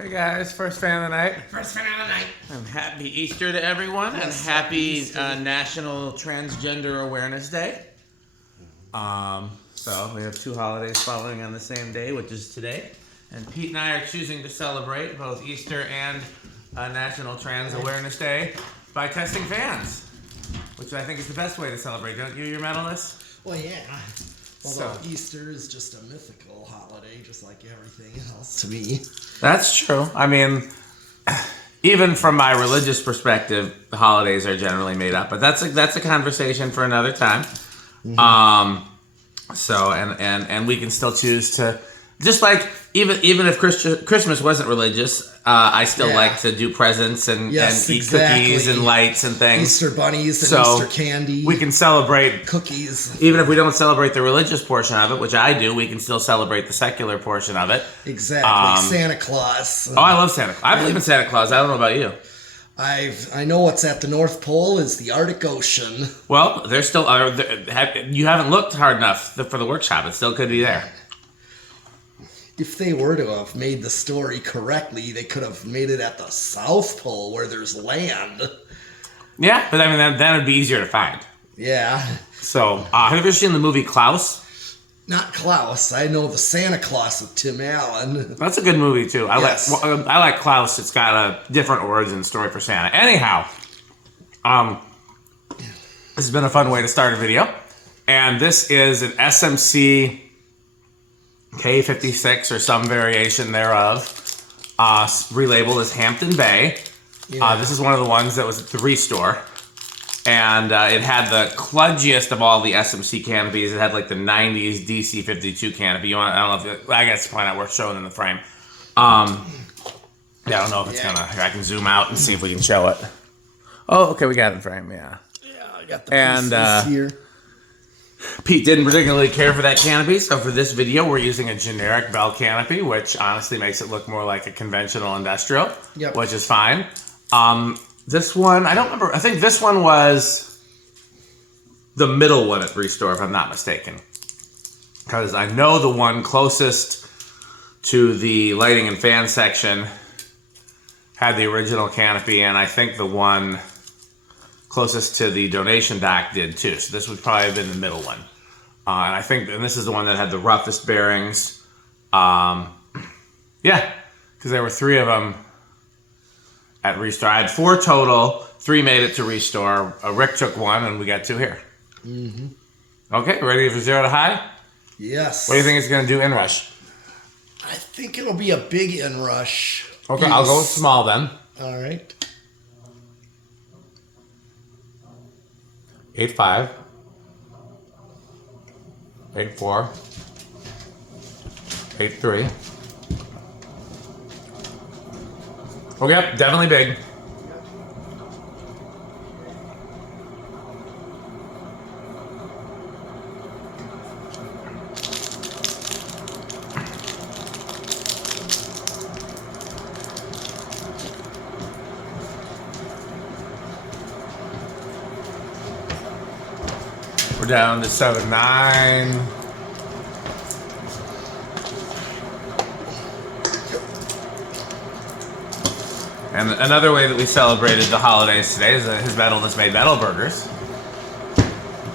Hey guys, first fan of the night. First fan of the night. And happy Easter to everyone, yes, and happy National Transgender Awareness Day. So we have two holidays following on the same day, which is today. And Pete and I are choosing to celebrate both Easter and National Trans Awareness Day by testing fans, which I think is the best way to celebrate. Don't you, your medalists? Well, yeah. Although So- Easter is just a mythical holiday, just like everything else to me. That's true. I mean, even from my religious perspective, the holidays are generally made up. But that's a conversation for another time. Mm-hmm. So and we can still choose to, just like even if Christmas wasn't religious, I still like to do presents and eat cookies and lights and things. Easter bunnies and Easter candy. We can celebrate cookies. Even if we don't celebrate the religious portion of it, which I do, we can still celebrate the secular portion of it. Exactly. Santa Claus. Oh, I love Santa Claus. I believe in Santa Claus. I don't know about you. I know what's at the North Pole is the Arctic Ocean. Well, there's still you haven't looked hard enough for the workshop. It still could be there. If they were to have made the story correctly, they could have made it at the South Pole where there's land. Yeah, but I mean that would be easier to find. Yeah. So, have you ever seen the movie Klaus? Not Klaus. I know the Santa Claus with Tim Allen. That's a good movie too. I like Klaus. It's got a different origin story for Santa. Anyhow, this has been a fun way to start a video, and this is an SMC K56 or some variation thereof, relabeled as Hampton Bay. Yeah. This is one of the ones that was at the Restore. And it had the kludgiest of all the SMC canopies. It had like the 90s DC52 canopy. I don't know if I guess it's probably not worth showing in the frame. I don't know if it's gonna. Here, I can zoom out and see if we can show it. Oh, okay, we got it in frame. Yeah. Yeah, I got the pieces here. Pete didn't particularly care for that canopy, so for this video we're using a generic bell canopy, which honestly makes it look more like a conventional industrial, which is fine. This one, I don't remember, I think this one was the middle one at Restore, if I'm not mistaken. Because I know the one closest to the lighting and fan section had the original canopy, and I think the one closest to the donation dock did too. So this would probably have been the middle one. And this is the one that had the roughest bearings. Yeah, because there were 3 of them at Restore. I had 4 total. 3 made it to Restore. Rick took 1, and we got 2 here. Mm-hmm. Okay, ready for 0 to high? Yes. What do you think it's going to do in rush? I think it'll be a big inrush. Okay, I'll go with small then. All right. 8.5. 8.4. 8.3. Oh, yep, definitely big. We're down to 7.9. And another way that we celebrated the holidays today is that his medal has made metal burgers.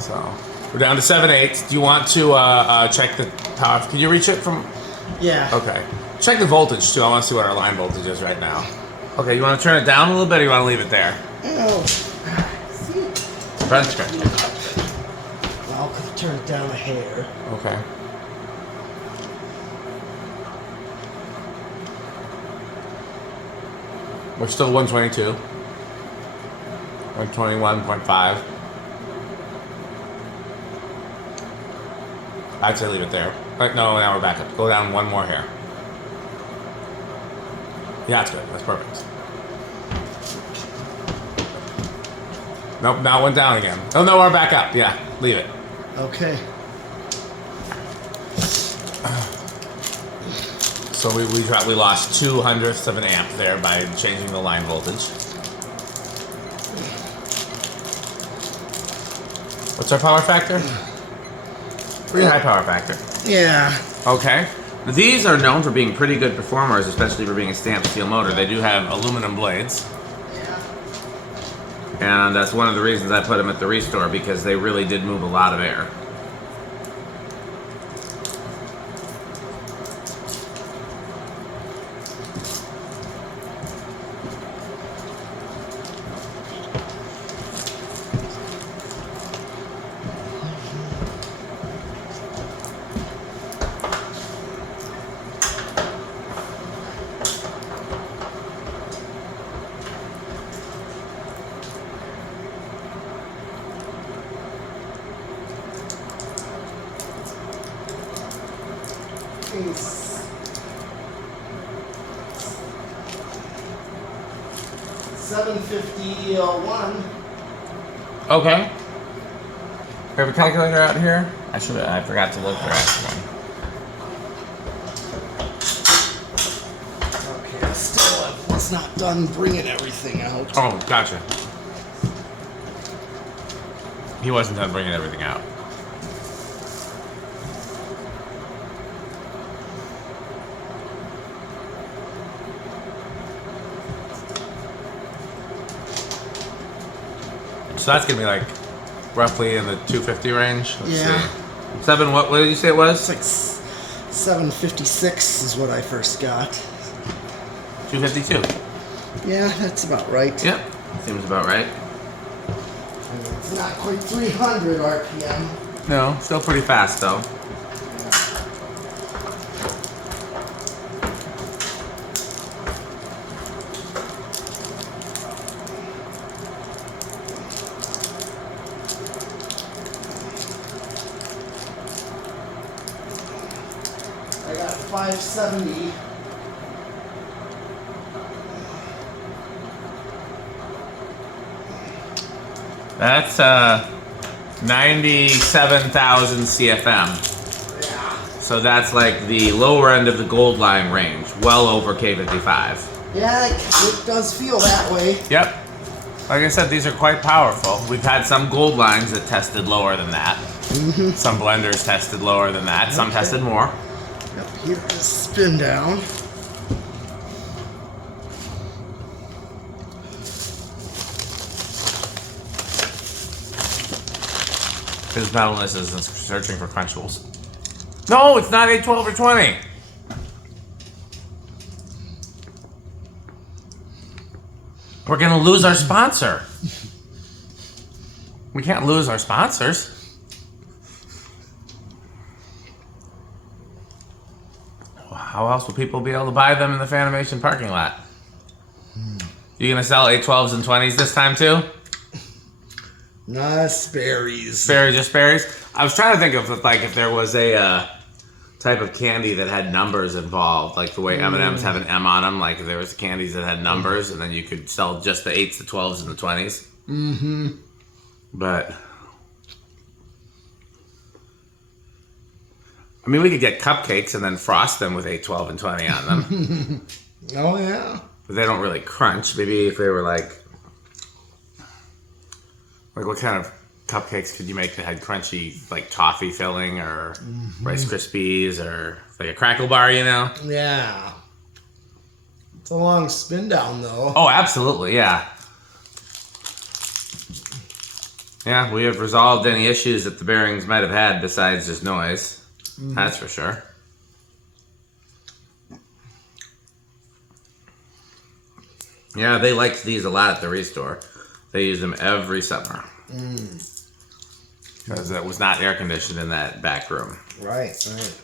So we're down to 7.8. Do you want to check the power? Can you reach it from? Yeah. Okay. Check the voltage too. I want to see what our line voltage is right now. Okay. You want to turn it down a little bit, or you want to leave it there? Oh. That's good. I'll turn it down a hair. Okay. We're still 122. 121.5. I'd say leave it there. But no, now we're back up. Go down 1 more hair. Yeah, that's good. That's perfect. Nope, now it went down again. Oh no, we're back up. Yeah, leave it. Okay. So we lost 0.02 of an amp there by changing the line voltage. What's our power factor? Pretty high power factor. Yeah. Okay. These are known for being pretty good performers, especially for being a stamped steel motor. They do have aluminum blades. And that's one of the reasons I put them at the Restore, because they really did move a lot of air. $750.01. Okay. We have a calculator out here. I forgot to look for that one. Okay, still it's not done bringing everything out. Oh, gotcha. He wasn't done bringing everything out. So that's gonna be like roughly in the 250 range. Let's see. What did you say it was? 756 is what I first got. 252. Yeah, that's about right. Yep, seems about right. It's not quite 300 RPM. No, still pretty fast though. I got 570. That's 97,000 CFM. Yeah. So that's like the lower end of the gold line range, well over K55. Yeah, it does feel that way. Yep. Like I said, these are quite powerful. We've had some gold lines that tested lower than that. Mm-hmm. Some blenders tested lower than that. Some tested more. Yep, here is spin down. His metalness is searching for crunchables. No, it's not 812 or 20. We're gonna lose our sponsor. We can't lose our sponsors. How else will people be able to buy them in the Fanimation parking lot? You gonna sell 812s and 20s this time too? Nah, Sperry's. Sperry's, just Sperry's? I was trying to think of like if there was a type of candy that had numbers involved, like the way M&Ms have an M on them, like if there was candies that had numbers, and then you could sell just the 8s, the 12s, and the 20s. Mm-hmm. But I mean, we could get cupcakes and then frost them with 8, 12, and 20 on them. Oh, yeah. But they don't really crunch. Maybe if they were like what kind of cupcakes could you make that had crunchy, like toffee filling or Rice Krispies or like a crackle bar, you know? Yeah. It's a long spin down, though. Oh, absolutely, yeah. Yeah, we have resolved any issues that the bearings might have had besides just noise. That's for sure. Yeah, they liked these a lot at the Restore. They use them every summer. Because it was not air conditioned in that back room. Right, right.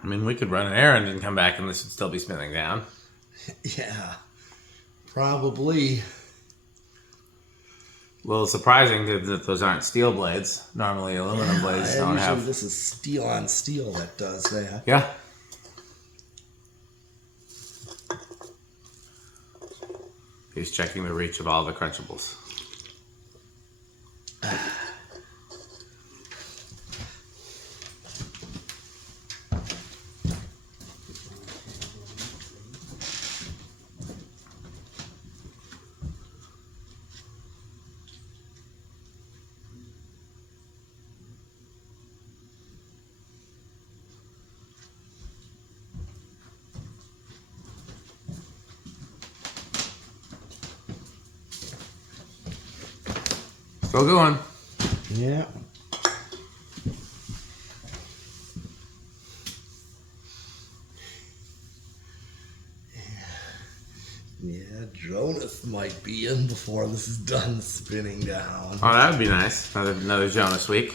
I mean, we could run an errand and come back and this would still be spinning down. Yeah, probably. A little surprising that those aren't steel blades. Normally aluminum blades don't have. This is steel on steel that does that. Yeah. He's checking the reach of all the Crunchables. Still going. Yeah. Yeah, Jonas might be in before this is done spinning down. Oh, that would be nice. Another Jonas week.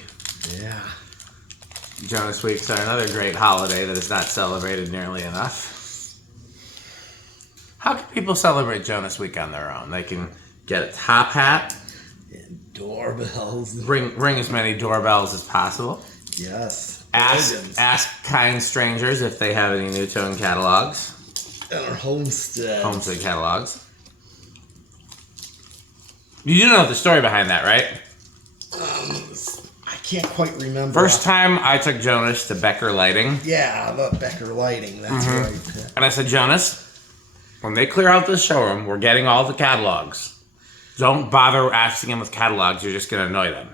Yeah. Jonas weeks are another great holiday that is not celebrated nearly enough. How can people celebrate Jonas week on their own? They can get a top hat. And doorbells. Ring as many doorbells as possible. Yes. Ask kind strangers if they have any new tone catalogs. And our homestead catalogs. You do know the story behind that, right? I can't quite remember. First time I took Jonas to Becker Lighting. Yeah, the Becker Lighting, that's right. And I said, Jonas, when they clear out this showroom, we're getting all the catalogs. Don't bother asking him with catalogs. You're just going to annoy them.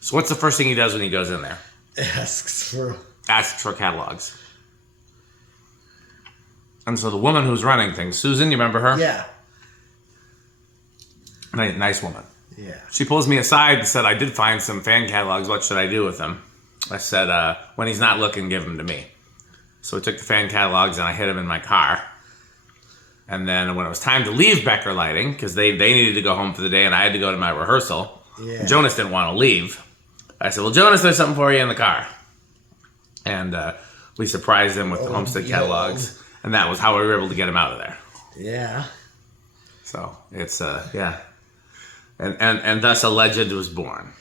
So what's the first thing he does when he goes in there? Asks for catalogs. And so the woman who's running things, Susan, you remember her? Yeah. Nice woman. Yeah. She pulls me aside and said, I did find some fan catalogs. What should I do with them? I said, when he's not looking, give them to me. So I took the fan catalogs and I hid them in my car. And then when it was time to leave Becker Lighting, because they needed to go home for the day and I had to go to my rehearsal, Jonas didn't want to leave. I said, well, Jonas, there's something for you in the car. And we surprised him with the homestead catalogs. And that was how we were able to get him out of there. Yeah. So it's, yeah. And thus a legend was born.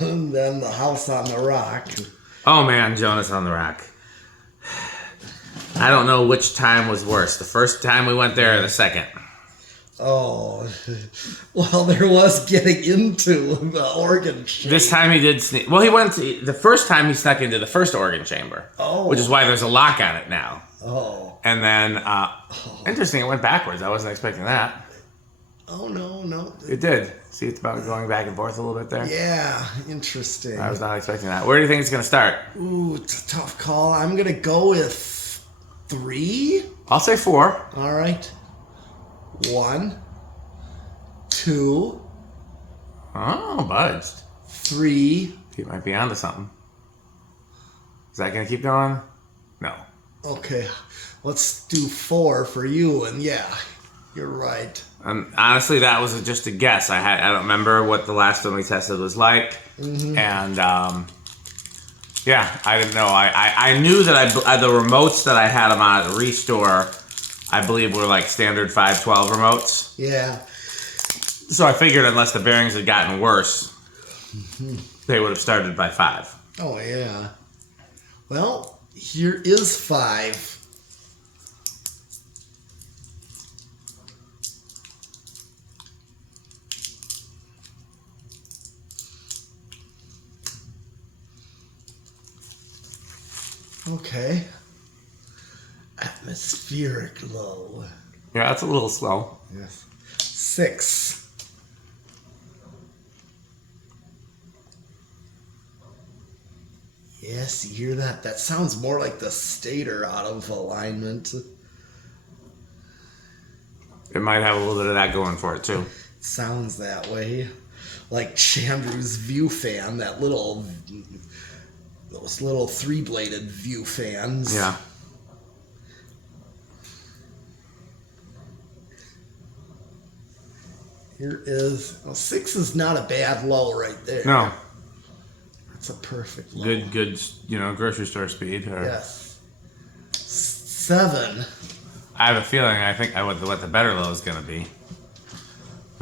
And then the house on the rock. Oh, man, Jonas on the rock. I don't know which time was worse, the first time we went there or the second. Oh, well, there was getting into the organ chamber. This time he did sneak. Well, the first time he snuck into the first organ chamber. Oh. Which is why there's a lock on it now. Oh. And then, interesting, it went backwards. I wasn't expecting that. Oh, no. It did. See, it's about going back and forth a little bit there? Yeah, interesting. I was not expecting that. Where do you think it's going to start? Ooh, it's a tough call. I'm going to go with 3. I'll say 4. All right. 1, 2. Oh, budged. 3. He might be onto something. Is that going to keep going? No. Okay. Let's do 4 for you, and yeah, you're right. Honestly, that was just a guess. I don't remember what the last one we tested was like. Mm-hmm. And, yeah, I didn't know. I knew that the remotes that I had them on at the Restore, I believe were like standard 512 remotes. Yeah. So I figured unless the bearings had gotten worse, they would have started by 5. Oh, yeah. Well, here is 5. Okay. Atmospheric low. Yeah, that's a little slow. Yes. 6. Yes, you hear that? That sounds more like the stator out of alignment. It might have a little bit of that going for it, too. Sounds that way. Like Chandru's view fan, those little 3-bladed view fans. Yeah. Here is 6 is not a bad low right there. No. That's a perfect low. Good, grocery store speed. Or... Yes. 7. I have a feeling. I think what the better low is going to be.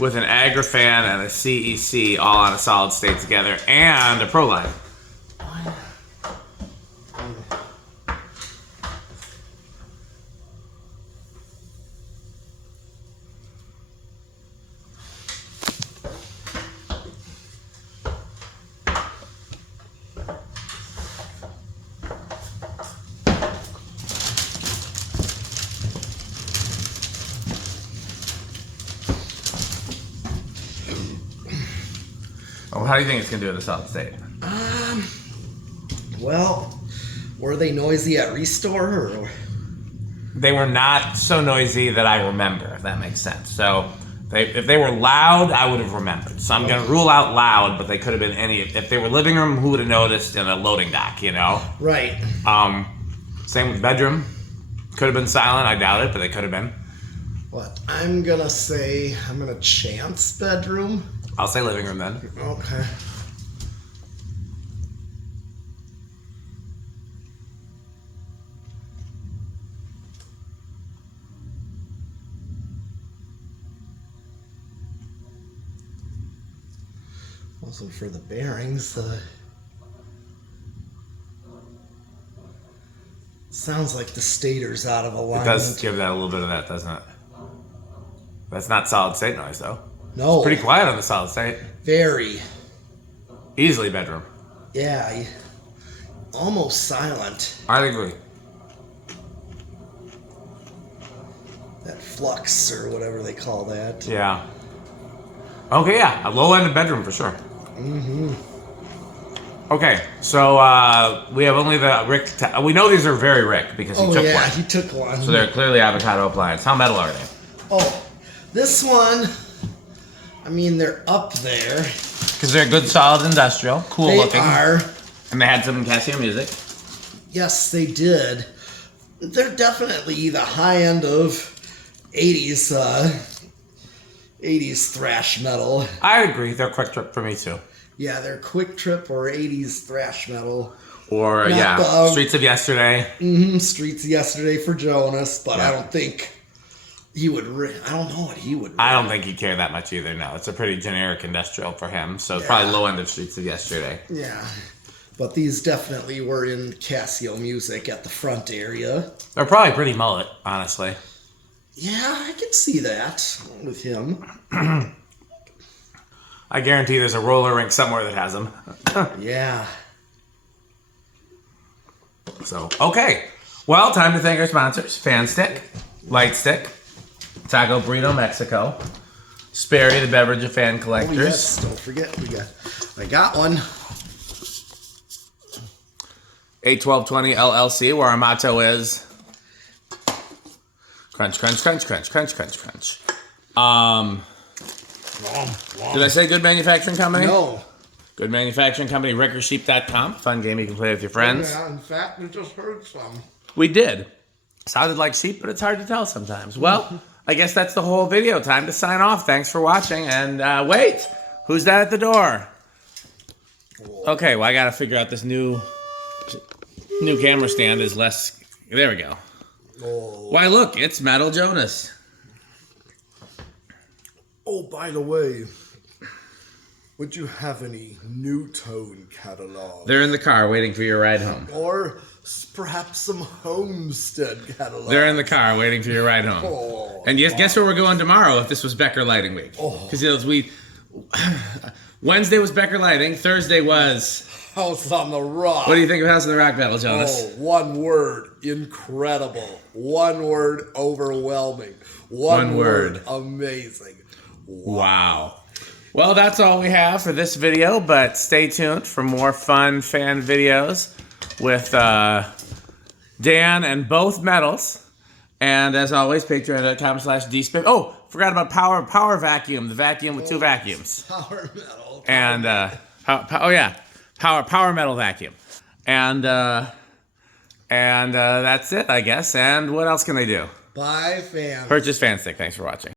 with an Agrifan and a CEC all on a solid state together, and a Pro line. Oh, how do you think it's going to do in a solid state? Well, were they noisy at restore? Or? They were not so noisy that I remember, if that makes sense. So if they were loud, I would have remembered. So I'm going to rule out loud, but they could have been any. If they were living room, who would have noticed in a loading dock, you know? Right. Same with bedroom. Could have been silent. I doubt it, but they could have been. What? I'm going to say, I'm going to chance bedroom. I'll say living room then. Okay. Also for the bearings, sounds like the stator's out of alignment. It does give that a little bit of that, doesn't it? That's not solid state noise though. No. It's pretty quiet on the solid state. Very. Easily bedroom. Yeah, almost silent. I agree. That flux or whatever they call that. Yeah. Okay, yeah. A low end of bedroom for sure. Mm-hmm. Okay, so we have only the Rick. We know these are very Rick because he took one. He took one. So they're clearly avocado appliance. How metal are they? Oh, this one, I mean, they're up there. Because they're good, solid industrial, cool looking. They are. And they had some Casio music. Yes, they did. They're definitely the high end of 80s thrash metal. I agree. They're quick trip for me too. Yeah, they're quick trip or 80s thrash metal. Or, Streets of Yesterday. Mm-hmm, Streets of Yesterday for Jonas, but I don't think he would. I don't know what he would. I don't think he'd care that much either. No, it's a pretty generic industrial for him. So probably low end of Streets of Yesterday. Yeah, but these definitely were in Casio music at the front area. They're probably pretty mullet, honestly. Yeah, I can see that with him. I guarantee there's a roller rink somewhere that has them. Yeah. So, okay. Well, time to thank our sponsors. Fan Stick, Light Stick, Taco Burrito Mexico, Sperry, the beverage of fan collectors. Oh, yes. Don't forget, I got one. 81220 LLC, where our motto is crunch, crunch, crunch, crunch, crunch, crunch, crunch. Did I say Good Manufacturing Company? No. Good Manufacturing Company, RickerSheep.com. Fun game you can play with your friends. Yeah, in fact, we just heard some. We did. Sounded like sheep, but it's hard to tell sometimes. Well, I guess that's the whole video. Time to sign off. Thanks for watching. And wait, who's that at the door? Okay, well, I got to figure out this new camera stand is less... There we go. Oh. Why, look, it's Metal Jonas. Oh, by the way, would you have any new tone catalog? They're in the car waiting for your ride home. Or perhaps some Homestead catalog? They're in the car waiting for your ride home. Oh, and guess where we're going tomorrow if this was Becker Lighting Week? Because Wednesday was Becker Lighting. Thursday was... House on the Rock. What do you think of House on the Rock Battle, Jonas? Oh, one word, incredible. One word, overwhelming. One word, amazing. Wow. Well, that's all we have for this video, but stay tuned for more fun fan videos with Dan and both metals. And as always, patreon.com/dspip. Oh, forgot about Power Vacuum, the vacuum with two vacuums. Power Metal. And, Power Metal Vacuum. And that's it, I guess. And what else can they do? Buy fans. Purchase Fan Stick. Thanks for watching.